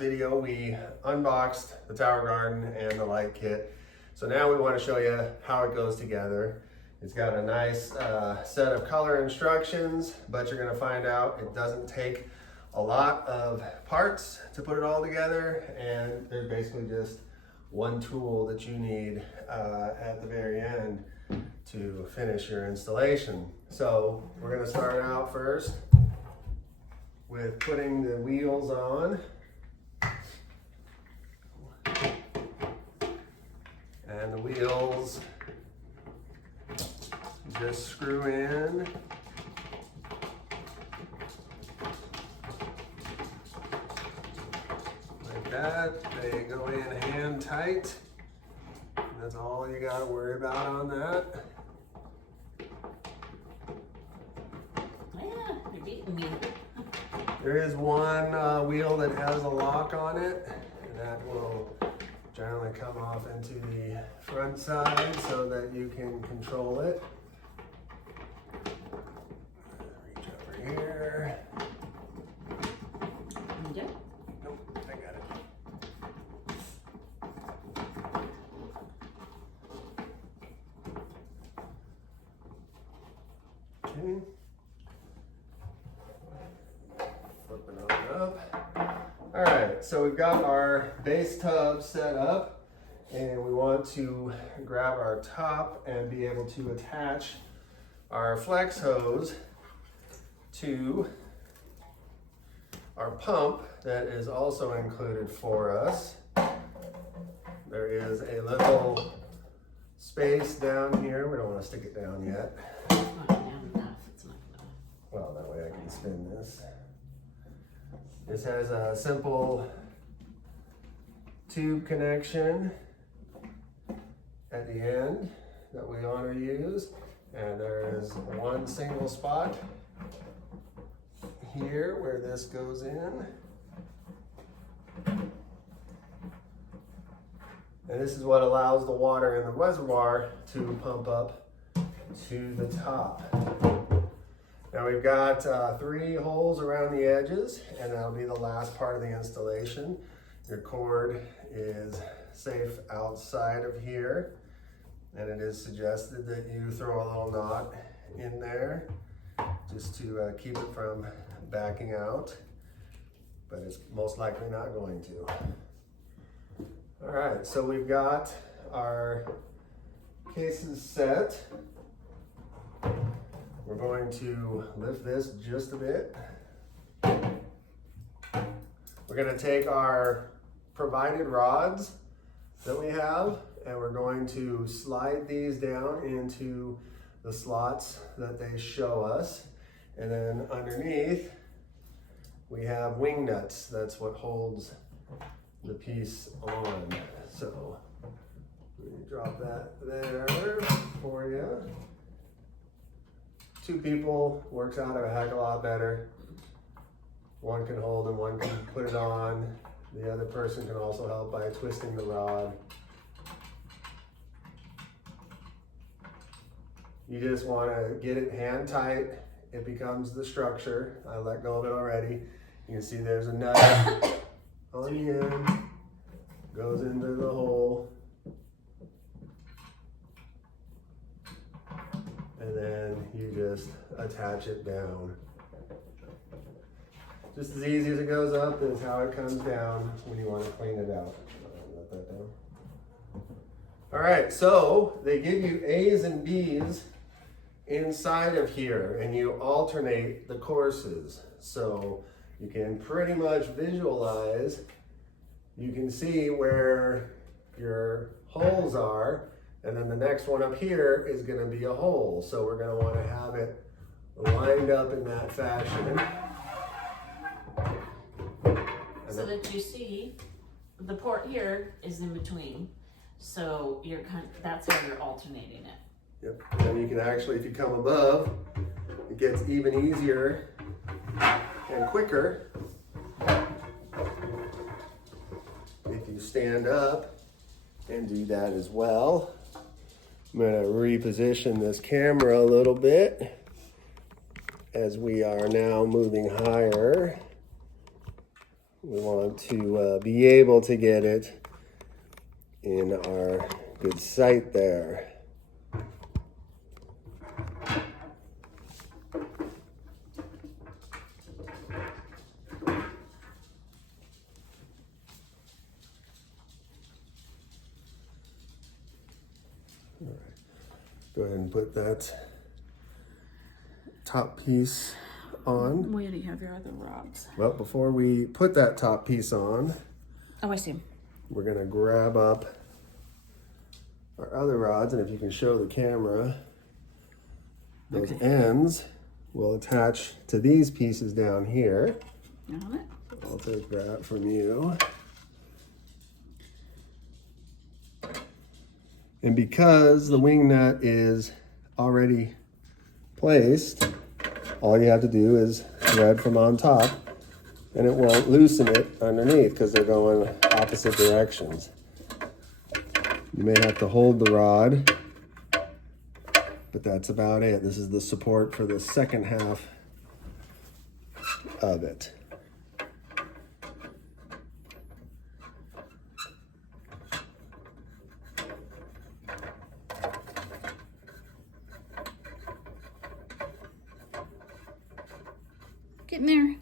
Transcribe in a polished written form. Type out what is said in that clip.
video, we unboxed the Tower Garden and the light kit. So now we want to show you how it goes together. It's got a nice set of color instructions, but you're going to find out it doesn't take a lot of parts to put it all together, and there's basically just one tool that you need at the very end to finish your installation. So we're going to start out first with putting the wheels on. And the wheels just screw in. Like that. They go in hand tight. That's all you gotta worry about on that. Yeah, you're beating me. There is one wheel that has a lock on it, and that will generally come off into the front side so that you can control it. Reach over here. Okay. Nope, I got it. Okay. Flipping on up. All right, so we've got our base tub set up, and we want to grab our top and be able to attach our flex hose to our pump that is also included for us. There is a little space down here. We don't want to stick it down yet. It's not down enough. It's not enough. Well, that way I can spin this. This has a simple tube connection at the end that we want to use. And there is one single spot here where this goes in. And this is what allows the water in the reservoir to pump up to the top. Now we've got 3 holes around the edges, and that'll be the last part of the installation. Your cord is safe outside of here, and it is suggested that you throw a little knot in there just to keep it from backing out, but it's most likely not going to. All right, so we've got our cases set. We're going to lift this just a bit. We're going to take our provided rods that we have, and we're going to slide these down into the slots that they show us. And then underneath, we have wing nuts. That's what holds the piece on. So let me drop that there for you. 2 people works out a heck of a lot better. One can hold and one can put it on. The other person can also help by twisting the rod. You just want to get it hand tight. It becomes the structure. I let go of it already. You can see there's a nut on the end, goes into the hole. And then you just attach it down. Just as easy as it goes up is how it comes down when you want to clean it out. Let that down. All right, so they give you A's and B's inside of here, and you alternate the courses. So you can pretty much visualize, you can see where your holes are, and then the next one up here is going to be a hole. So we're going to want to have it lined up in that fashion. So that you see, the port here is in between. So you're that's how you're alternating it. Yep, and then you can actually, if you come above, it gets even easier and quicker. If you stand up and do that as well. I'm going to reposition this camera a little bit as we are now moving higher. We want to be able to get it in our good sight there. Go ahead and put that top piece on. Where do you have your other rods? Well, before we put that top piece on, Oh, I see 'em. we're gonna grab up our other rods, and if you can show the camera, those ends will attach to these pieces down here. Got it. I'll take that from you. And because the wing nut is already placed, all you have to do is thread from on top, and it won't loosen it underneath because they're going opposite directions. You may have to hold the rod, but that's about it. This is the support for the second half of it. Getting there.